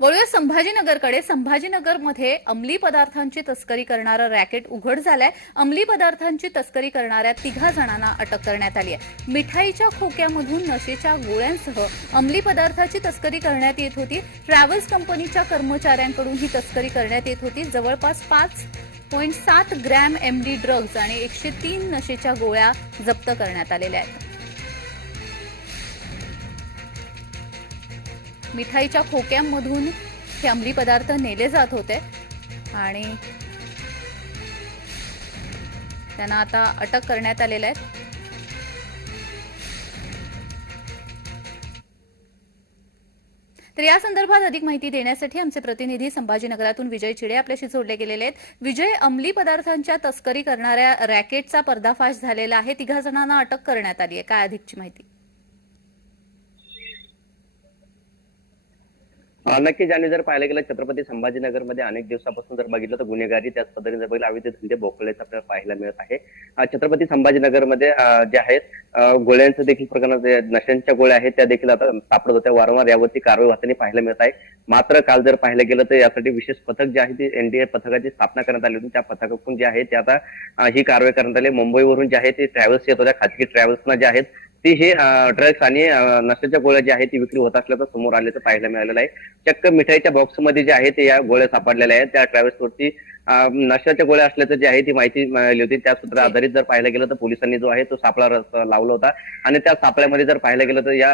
वळूया संभाजीनगरकडे. संभाजीनगरमध्ये अंमली पदार्थांची तस्करी करणारं रॅकेट उघड झालंय. अंमली पदार्थांची तस्करी करणाऱ्या तिघा जणांना अटक करण्यात आली आहे मिठाईच्या खोक्यामधून नशेच्या गोळ्यांसह अंमली पदार्थाची तस्करी करण्यात येत होती. ट्रॅव्हल्स कंपनीच्या कर्मचाऱ्यांकडून ही तस्करी करण्यात येत होती. जवळपास पाच पॉईंट सात ग्रॅम एमडी ड्रग्ज आणि एकशे तीन नशेच्या गोळ्या जप्त करण्यात आलेल्या आहेत. मिठाईच्या खोक्यांमधून हे अंमली पदार्थ नेले जात होते. आणि त्यांना आता अटक करण्यात आलेल्या आहे तर या संदर्भात अधिक माहिती देण्यासाठी आमचे प्रतिनिधी संभाजीनगरातून विजय चिडे आपल्याशी जोडले गेलेले आहेत. विजय अंमली पदार्थांच्या तस्करी करणाऱ्या रॅकेटचा पर्दाफाश झालेला आहे. तिघा जणांना अटक करण्यात आली आहे. काय अधिकची माहिती? नक्कीच आणि जर पाहायला गेलं छत्रपती संभाजीनगरमध्ये अनेक दिवसापासून जर बघितलं तर गुन्हेगारी त्याच पद्धतीने जर बघितलं अवैध धंदे बोकळल्याचं आपल्याला पाहायला मिळत आहे. छत्रपती संभाजीनगरमध्ये जे आहेत गोळ्यांचं देखील प्रकरण नशांच्या गोळ्या आहेत त्या देखील आता सापडत होत्या. वारंवार यावरती कारवाई होताना पाहायला मिळत आहे. मात्र काल जर पाहायला गेलं तर यासाठी विशेष पथक जे आहे ते एनडीए पथकाची स्थापना करण्यात आली होती. त्या पथकातून जे आहे ते आता ही कारवाई करण्यात आली. मुंबईवरून जे आहे ते ट्रॅव्हल्स येत होत्या. खाजगी ट्रॅव्हल्सना जे आहेत ती हे ड्रग्स आणि अं, नशाच्या गोळ्या ज्या आहेत ती विक्री होत असल्याचं समोर आल्याचं पाहायला मिळालेलं आहे. चक्क मिठाईच्या बॉक्समध्ये जे आहे ते या गोळ्या सापडलेल्या आहेत. त्या ट्रॅव्हल्सवरती वरती नशाच्या गोळ्या असल्याचं जे आहे ती माहिती मिळाली होती. त्या सूत्र आधारित जर पाहायला गेलं तर पोलिसांनी जो आहे तो सापळा लावला होता. आणि त्या सापळ्यामध्ये जर पाहायला गेलं तर या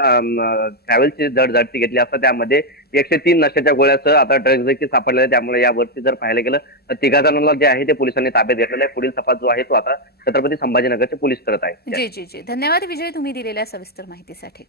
ट्रॅव्हल्सची जड झडती घेतली असता त्यामध्ये एकशे तीन नशाच्या गोळ्यासह आता ड्रग्ज देखील सापडलेले आहेत. त्यामुळे यावरती जर पाहायला गेलं तर तिघा जणांना जे आहे ते पोलिसांनी ताब्यात घेतलेलं आहे. पुढील तपास जो आहे तो आता छत्रपती संभाजीनगरचे पोलीस करत आहेत. जी जी जी. धन्यवाद विजय तुम्ही दिलेल्या सविस्तर माहितीसाठी.